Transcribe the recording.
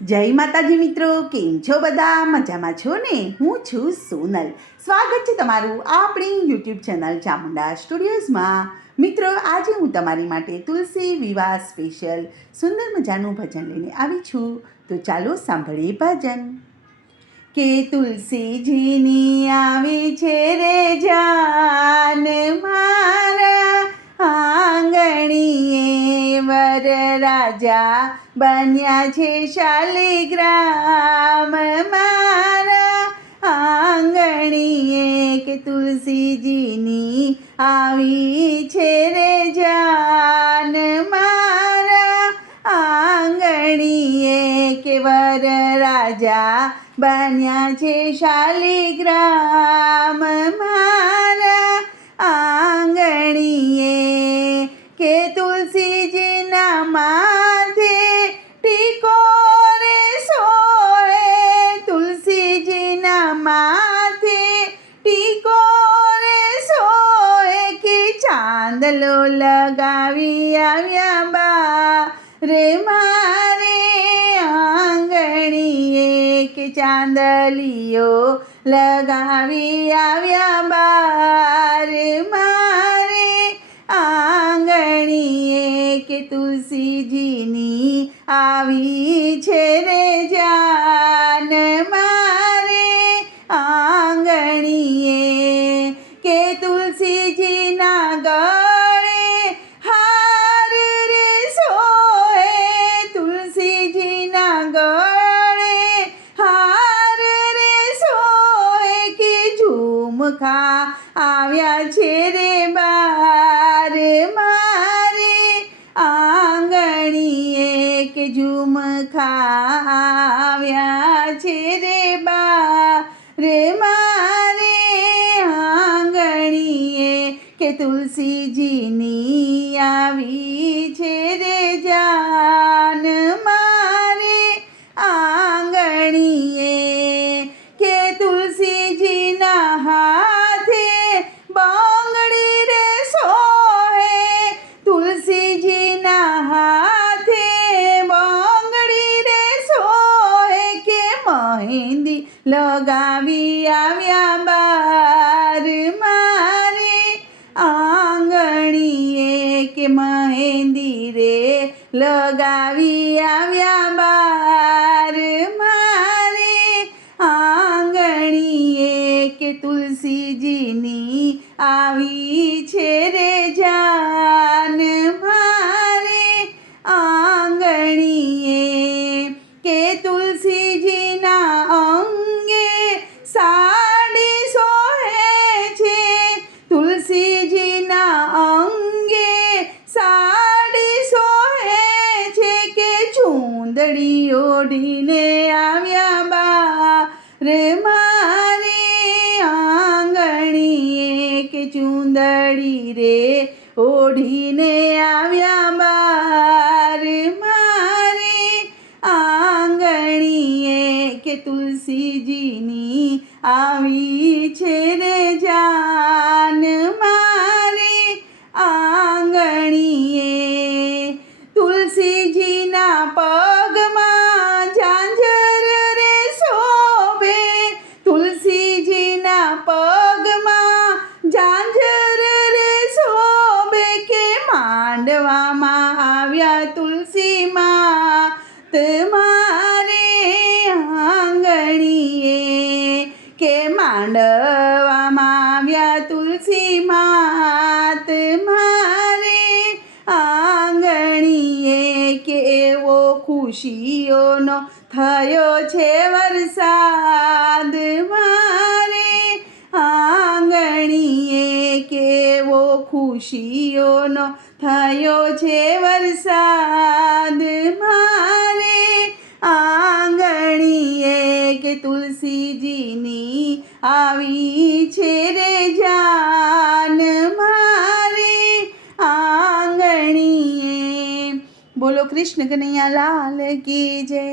જય માતાજી મિત્રો, કેમ છો બધા? મજામાં છો ને? હું છું સોનલ. સ્વાગત છે તમારું આપણી યુટ્યુબ ચેનલ ચામુંડા સ્ટુડિયોઝમાં. મિત્રો, આજે હું તમારી માટે તુલસી વિવાહ સ્પેશિયલ સુંદર મજાનું ભજન લઈને આવી છું. તો ચાલો સાંભળીએ ભજન. કે તુલસીજીની આવી છે રે જાન, મારા આંગણીએ વર રાજા બન્યા છે શાલિગ્રામ. મારા આંગણીએ કે તુલસીજીની આવી છે રે જાન, મારા આંગણીએ કે વર રાજા બન્યા છે શાલિગ્રામ. મારા આંગણીએ કે તુલસીજીના માથે ટીકો રે સોએ, તુલસીજીના માથે ટીકો રે સોએ, કે ચાંદલો લગાવી આવ્યા બા રે મારે આંગણીએ, કે ચાંદલીઓ લગાવી આવ્યા બાર મારે આંગણીએ, કે તુલસીજીની આવી છે રે જાન. મારે આંગણીએ કે તુલસીજીના ગળે હાર રે સોએ, તુલસીજીના ગળે હાર રે સોએ, કે ઝુમખા આવ્યા છે રે બાર મારે આંગણીએ, કે ઝુમખા આવ્યા છે રે બાર મારે આંગણીએ, કે તુલસીજીની આવી છે રે જાન. મારે આંગણીએ કે તુલસીજીના હાથે બંગડી રે સોહે, તુલસીજીના હાથે બંગડી રે સોહે, કે મહેંદી લગાવી આવ્યા બાર મારે આંગણીએ, કે મહેંદી રે લગાવી આવ્યા બાર મારે આંગણીએ, કે તુલસીજીની આવી છે રે જાન. મારે આંગણીએ કે તુલસીજીના અંગે સાડી સોહે છે, તુલસીજીના અંગે સાડી સોહે છે, કે ચૂંદડી ઓઢીને આવ્યા બાર મારે આંગણીએ, કે ચૂંદડી રે ઓઢીને આવ્યા બાર મારે આંગણીએ, કે તુલસીજીની આવી છે રે જાન. મારે આંગણીએ તુલસીજીના પગમાં ઝાંઝર રે શોભે, તુલસીજીના પગમાં ઝાંઝર રે શોભે, કે માંડવામાં આવ્યા તુલસી માત મારે આંગણીએ, કે માંડવામાં આવ્યા તુલસી માત મારે આંગણીએ, કે એવો ખુશીઓનો થયો છે વરસાદ મારે આંગણીએ, કે એવો ખુશીઓનો થયો છે વરસાદ મારે આંગણીએ, કે તુલસીજીની આવી છે રે જાન. મારે આંગણીએ. બોલો કૃષ્ણ કનૈયા લાલ કી જય.